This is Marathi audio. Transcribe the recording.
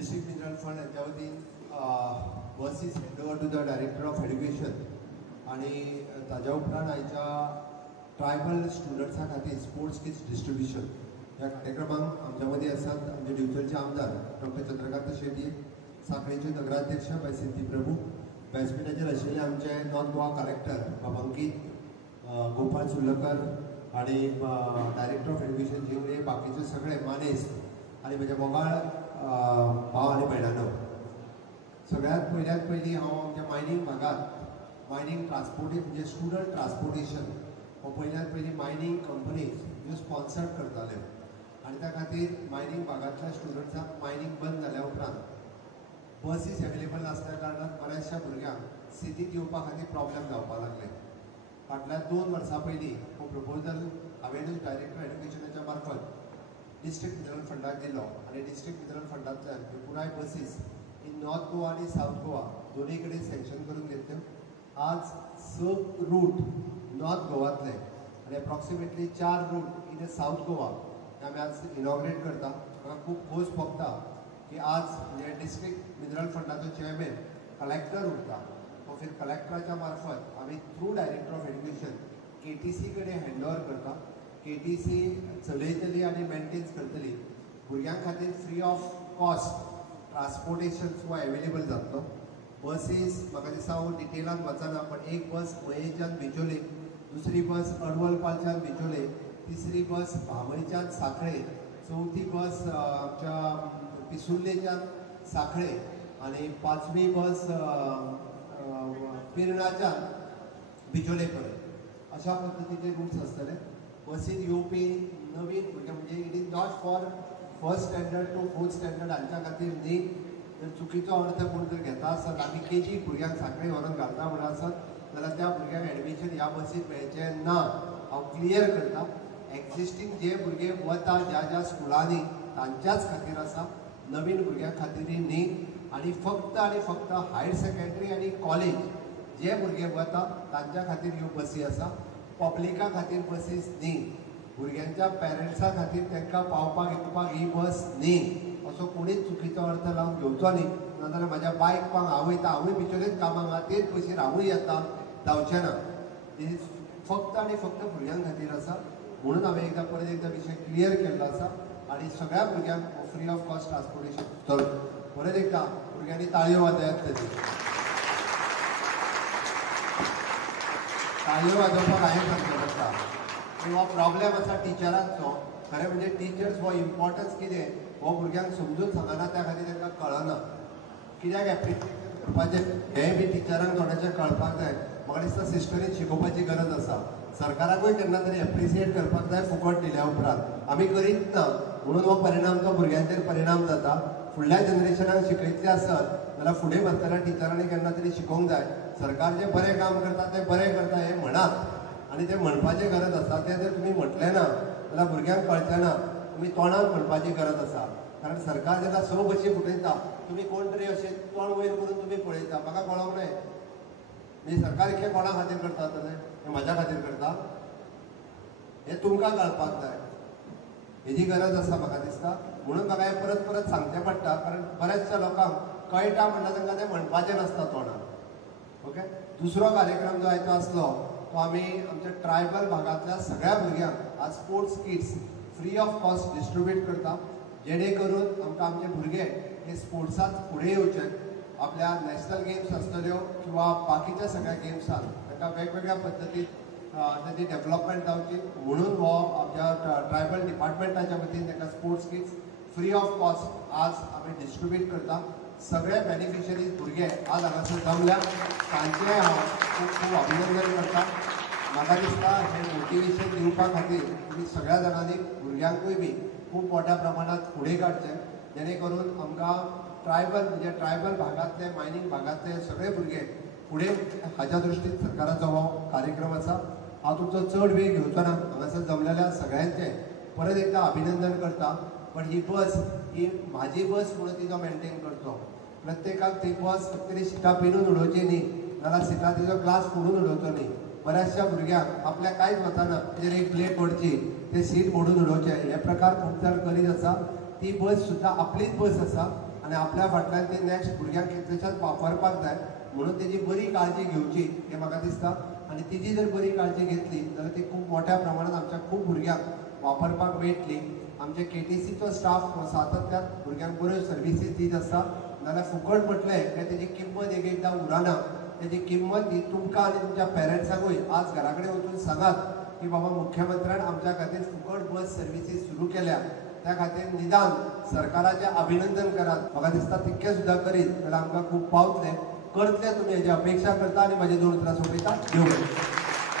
डिस्ट्रिक्ट मिनरल फंड यांच्या वतीन buses hand over to the director of education आणि ताज्या उपरांत आयच्या ट्रायबल स्टुडंट्सां खातीर स्पोर्ट्स किट्स डिस्ट्रिब्युशन ह्या कार्यक्रमांक आमच्या मदीं आसात आमचे डिव्हिजनचे आमदार डॉक्टर चंद्रकांत शेट्ये, सांखळेचे नगराध्यक्ष बाय सिद्धी प्रभू, व्यासपीठाचेर आशिल्ले आमचे नॉर्थ गोवा कलेक्टर बाबांकीत गोपाल सुर्लकर आणि डायरेक्टर ऑफ एड्युकेशन जिवरे, बाकीचे सगळे मानेस आणि म्हज्या मोगाळ भाव आणि भयणानो, सगळ्यात पयली हांव आमच्या मायनींग भागात मायनींग ट्रान्सपोर्टेशन म्हणजे स्टुडंट ट्रान्सपोर्टेशन हो पयली मायनींग कंपनीज ह्यो स्पॉन्सर करताल्यो आणि त्या खातीर मायनींग भागांतल्या स्टुडंट्सांक मायनींग बंद जाल्या उपरांत बसीस एवेलेबल नासल्या कारणान बऱ्याचशा भुरग्यांक सिटींत येवपा खातीर प्रॉब्लेम जावपाक लागले. फाटल्या 2 वर्सां पयलीं हो प्रपोजल हांवेनूच डायरेक्टर एड्युकेशनाच्या मार्फत डिस्ट्रिक्ट मिनरल फंडाक दिलो आणि डिस्ट्रिक्ट मिनरल फंडांतल्यान ह्यो पुराय बसीस इन नॉर्थ गोवा आणि साऊथ गोवा दोनूय कडेन सँक्शन करून घेतल्यो. आज 6 रूट नॉर्थ गोवांतले आणि approximately 4 route in south Goa हे आमी आज इनॉग्रेट करता. म्हाका खूब खोस भोगता की आज म्हणजे डिस्ट्रिक्ट मिनरल फंडाचो चेअरमॅन कलेक्टर उरता, तो फिर कलेक्टराच्या मार्फत आमी through director of education KTC कडेन हँड ओवर करता. KTC चलयतली आनी मेंटेन्स करतली. भुरग्यां खातीर फ्री ऑफ कॉस्ट ट्रान्सपोर्टेशन हो एवेलेबल जातलो. बसीस म्हाका दिसता हांव डिटेलान वचना, पण एक बस मयेच्यान बिचोले, दुसरी बस अडवलपालच्यान बिचोले, तिसरी बस भामयच्यान सांखळे, चवथी बस आमच्या पिसुर्लेच्यान सांखळे आणि 5वी बस पिर्णाच्यान बिचोले पर्यंत अशा पद्दतीचे रूट्स आसतले. बसीन येवपी नवीन भुरगे म्हणजे it is not for first standard to 4th standard हांच्या खातीर न्ही. जर चुकीचो अर्थ कोण जर घेता आसत आमी KG भुरग्यांक सांखळे व्हरून घालता म्हणून आसत जाल्यार त्या भुरग्यांक एडमिशन ह्या बसीक मेळचें ना. हांव क्लियर करता, एक्झिस्टींग जे भुरगे वता ज्या ज्या स्कुलांनी तांच्याच खातीर आसा, नवीन भुरग्यां खातीर न्ही. आणि फक्त हायर सेकंडरी आणि कॉलेज जे भुरगे वता तांच्या खातीर ह्यो बसी आसा. पब्लिका खातीर बसीस न्ही. भुरग्यांच्या पेरंट्सां खातीर तांकां पावपाक येवपाक ही बस न्ही असो कोणीच चुकीचो अर्थ लावन घेवचो न्ही. नाजाल्यार म्हाज्या बायक पांक हांव वयता, हांवूय बिचोलेच कामाक आहा, तेच बसीर हांवूय येता, जावचें ना. फक्त भुरग्यां खातीर आसा म्हणून हांवें परत एकदा विशय क्लियर केल्लो आसा आणि सगळ्या भुरग्यांक फ्री ऑफ कॉस्ट ट्रान्सपोर्टेशन. चल परत एकदा भुरग्यांनी ताळयो वाजयात ताची ताळयो वाजोवपाक हांवें सांगचें पडटा. हो प्रॉब्लेम आसा टिचरांचो. खरें म्हणजे टिचर्स हो इम्पॉर्टन्स कितें हो भुरग्यांक समजून सांगना, त्या खातीर तांकां कळना. कित्याक एप्रिशिएट करपाचें हेंय बी टिचरांक थोडेशें कळपाक जाय. म्हाका दिसता सिस्टरीन शिकोवपाची गरज आसा. सरकाराकूय केन्ना तरी एप्रिशिएट करपाक जाय फुकट दिल्या उपरांत. आमी करीत ना म्हणून हो परिणाम तो भुरग्यांचेर परिणाम जाता. फुडल्या जनरेशनाक शिकयतले आसत जाल्यार फुडें बसतना टिचरांनी केन्ना तरी शिकोवंक जाय. सरकार जे बरें काम करता ते बरें करता हें म्हणात आणि ते म्हणपाची गरज आसा. तें जर तुमी म्हटलें ना जाल्यार भुरग्यांक कळचें ना. तुमी तोंडान म्हणपाची गरज आसा. कारण सरकार जेन्ना 6 बशी फुटयता तुमी कोण तरी अशें तोंड वयर करून तुमी पळयता. म्हाका कळोंक जाय म्हणजे सरकार इतलें कोणा खातीर करता जाल्यार हें म्हाज्या खातीर करता हें तुमकां कळपाक जाय. हेजी गरज आसा म्हाका दिसता. म्हणून म्हाका हें परत सांगचें पडटा, कारण बऱ्याचशा लोकांक कळटा म्हणटा तांकां तें म्हणपाचें नासता तोंडान. ओके. दुसरो कार्यक्रम जो आयचो आसलो तो आमी आमच्या ट्रायबल भागांतल्या सगळ्या भुरग्यांक आज sports kits free of cost distribute करता, जेणे करून आमकां आमचे भुरगे हे स्पोर्ट्सांत फुडें येवचे. आपल्या नॅशनल गेम्स आसतल्यो किंवा बाकीच्या सगळ्या गेम्सांत तांकां वेगवेगळ्या पद्दतीन ताची डेव्हलपमेंट जावची म्हणून हो आमच्या ट्रायबल डिपार्टमेंटाच्या वतीन तांकां sports kits free of cost आज आमी डिस्ट्रिब्यूट करता. सगळे बेनिफिशरीज भुरगे आज हांगासर जमल्या, तांचें हांव खूब अभिनंदन करता. म्हाका दिसता हें मोटिवेशन दिवपा खातीर तुमी सगळ्या जाणांनी भुरग्यांकूय बी खूब मोठ्या प्रमाणात फुडें काडचें, जेणे करून आमकां ट्रायबल भागांतले मायनींग भागांतले सगळे भुरगे फुडें हाच्या दृश्टीन सरकाराचो हो कार्यक्रम आसा. हांव तुमचो चड वेळ घेवचो ना. हांगासर जमलेल्या सगळ्यांचें परत एकदा अभिनंदन करता. पण ही बस ही म्हाजी बस म्हणून तिजो मेंटेन करचो. प्रत्येकाक ती बस फक्त सिटां पिनून उडोवची न्ही, नाल्यार सिटां तिजो ग्लास फोडून उडोवचो न्ही. बऱ्याचशा भुरग्यांक आपल्या कांयच वताना तेजेर एक प्लेट पडची, ते सीट मोडून उडोवचें, हे प्रकार खूब जाण करीत आसा. ती बस सुद्दां आपलीच बस आसा आनी आपल्या फाटल्यान ती नेक्स्ट भुरग्यांक कितलेशेच वापरपाक जाय म्हणून तेजी बरी काळजी घेवची हे म्हाका दिसता आनी तिजी जर बरी काळजी घेतली जाल्यार ती खूब मोठ्या प्रमाणात आमच्या खूब भुरग्यांक वापरपाक मेळटली. आमचे केटीसीचो स्टाफ सातत्यान भुरग्यांक बऱ्यो सर्विसीस दीत आसता नाल्यार फुकट म्हटलें काय तेजी किंमत एक एकदां उरना. तेजी किंमत ही तुमकां आनी तुमच्या पेरंट्सांकूय आज घरा कडेन वचून सांगात की बाबा मुख्यमंत्र्यान आमच्या खातीर फुकट बस सर्विसीस सुरू केल्या त्या खातीर निदान सरकाराचें अभिनंदन करात. म्हाका दिसता तितकें सुद्दां करीत जाल्यार आमकां खूब पावतलें. करतले तुमी हेजी अपेक्षा करता आनी म्हाजी 2 उतरां सोंपयता. देव बरें.